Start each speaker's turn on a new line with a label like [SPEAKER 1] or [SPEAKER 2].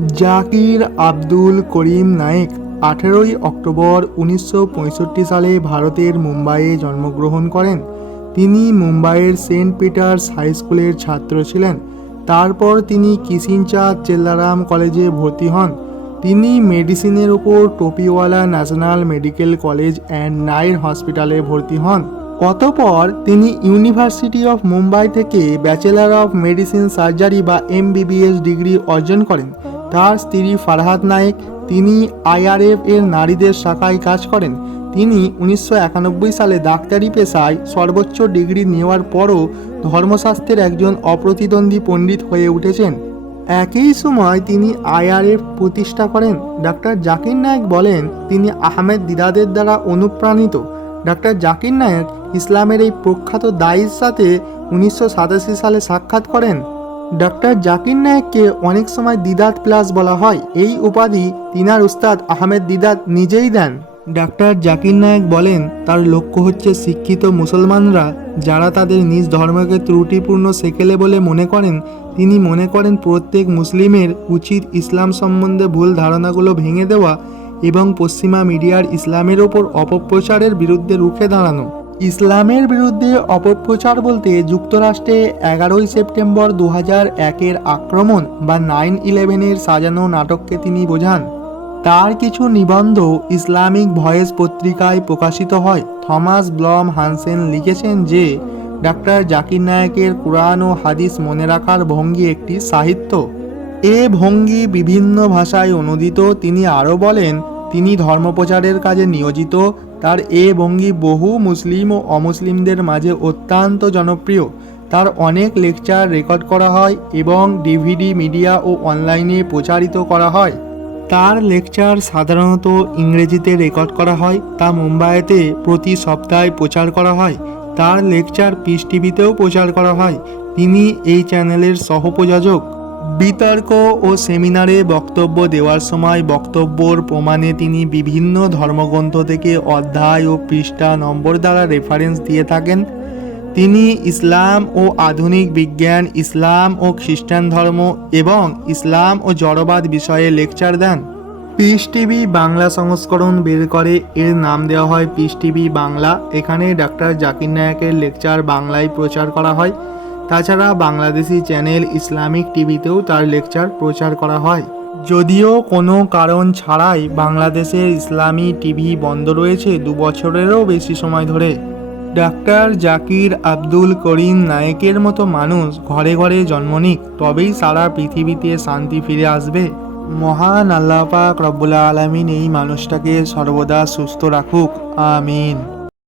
[SPEAKER 1] জাকির আব্দুল করিম নায়েক আঠেরোই অক্টোবর উনিশশো পঁয়ষট্টি সালে ভারতের মুম্বাইয়ে জন্মগ্রহণ করেন। তিনি মুম্বাইয়ের সেন্ট পিটার্স হাই স্কুলের ছাত্র ছিলেন। তারপর তিনি কিসিনচাঁদ চেল্লারাম কলেজে ভর্তি হন। তিনি মেডিসিনের উপর Topiwala national medical college and Nair হসপিটালে ভর্তি হন। অতপর তিনি ইউনিভার্সিটি অফ মুম্বাই থেকে ব্যাচেলার অফ মেডিসিন সার্জারি বা এমবিবিএস ডিগ্রি অর্জন করেন। তার স্ত্রী ফারহাদ নায়েক, তিনি আইআরএফ এর নারীদের শাখায় কাজ করেন। তিনি উনিশশো একানব্বই সালে ডাক্তারি পেশায় সর্বোচ্চ ডিগ্রি নেওয়ার পরও ধর্মশাস্ত্রের একজন অপ্রতিদ্বন্দ্বী পণ্ডিত হয়ে উঠেছেন। একই সময় তিনি আইআরএফ প্রতিষ্ঠা করেন। ডাক্তার জাকির নায়েক বলেন, তিনি আহমেদ দিদাদের দ্বারা অনুপ্রাণিত। ডাক্তার জাকির নায়েক ইসলামের এই প্রখ্যাত দায়ীর সাথে উনিশশো সাতাশি সালে সাক্ষাৎ করেন। ডাক্তার জাকির নায়েককে অনেক সময় দিদাত প্লাস বলা হয়। এই উপাধি তিনার উস্তাদ আহমেদ দিদাত নিজেই দেন। ডাক্তার জাকির নায়েক বলেন, তার লক্ষ্য হচ্ছে শিক্ষিত মুসলমানরা যারা তাদের নিজ ধর্মকে ত্রুটিপূর্ণ সেকেলে বলে মনে করেন, তিনি মনে করেন প্রত্যেক মুসলিমের উচিত ইসলাম সম্বন্ধে ভুল ধারণাগুলো ভেঙে দেওয়া এবং পশ্চিমা মিডিয়ার ইসলামের ওপর অপপ্রচারের বিরুদ্ধে রুখে দাঁড়ানো। ইসলামের বিরুদ্ধে অপপ্রচার বলতে যুক্তরাষ্ট্রে এগারোই সেপ্টেম্বর দু হাজার একের আক্রমণ বা নাইন ইলেভেনের সাজানো নাটককে তিনি বোঝান। তার কিছু নিবন্ধ ইসলামিক ভয়েস পত্রিকায় প্রকাশিত হয়। থমাস ব্লম হানসেন লিখেছেন যে, ডাক্তার জাকির নায়েকের কোরআন ও হাদিস মনে রাখার ভঙ্গি একটি সাহিত্য। এ ভঙ্গি বিভিন্ন ভাষায় অনুদিত। তিনি আরও বলেন, তিনি ধর্মপ্রচারের কাজে নিয়োজিত তার এ ভঙ্গি বহু মুসলিম ও অমুসলিমদের মাঝে অত্যন্ত জনপ্রিয়। তার অনেক লেকচার রেকর্ড করা হয় এবং ডিভিডি, মিডিয়া ও অনলাইনে প্রচারিত করা হয়। তার লেকচার সাধারণত ইংরেজিতে রেকর্ড করা হয়, তা মুম্বাইতে প্রতি সপ্তাহে প্রচার করা হয়। তার লেকচার পিস টিভিতেও প্রচার করা হয়। তিনি এই চ্যানেলের সহপ্রযোজক। বিতর্ক ও সেমিনারে বক্তব্য দেওয়ার সময় বক্তব্যর প্রমাণে তিনি বিভিন্ন ধর্মগ্রন্থ থেকে অধ্যায় ও পৃষ্ঠা নম্বর দ্বারা রেফারেন্স দিয়ে থাকেন। তিনি ইসলাম ও আধুনিক বিজ্ঞান, ইসলাম ও খ্রিস্টান ধর্ম এবং ইসলাম ও জড়বাদ বিষয়ে লেকচার দেন। পিস টিভি বাংলা সংস্করণ বের করে, এর নাম দেওয়া হয় পিস টিভি বাংলা। এখানে ডাক্তার জাকির নায়কের লেকচার বাংলায় প্রচার করা হয়। তাছাড়া বাংলাদেশি চ্যানেল ইসলামিক টিভিতেও তার লেকচার প্রচার করা হয়। যদিও কোনো কারণ ছাড়াই বাংলাদেশের ইসলামী টিভি বন্ধ রয়েছে দু বছরেরও বেশি সময় ধরে। ডাক্তার জাকির আব্দুল করিম নায়েকের মতো মানুষ ঘরে ঘরে জন্ম নিক, তবেই সারা পৃথিবীতে শান্তি ফিরে আসবে। মহান আল্লাহ পাক রব্বুল আলমিন এই মানুষটাকে সর্বদা সুস্থ রাখুক। আমিন।